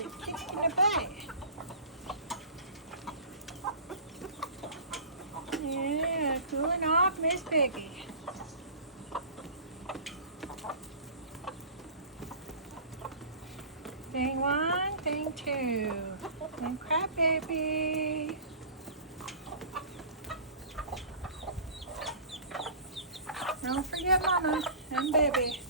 it kicked in the butt. Yeah, cooling off, Miss Piggy. Thing one, thing two, and crab baby. Don't forget mama and baby.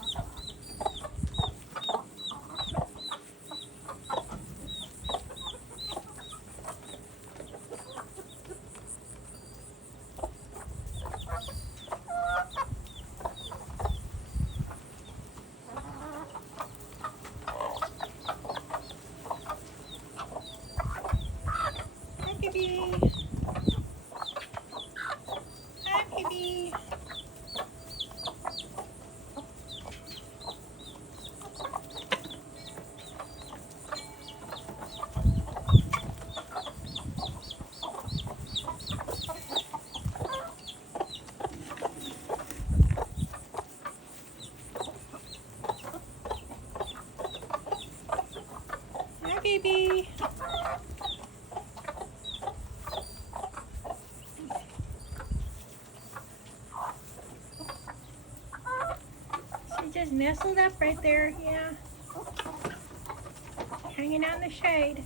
Hi baby. Hi baby. Hi baby. She just nestled up right there, yeah. Hanging out in the shade.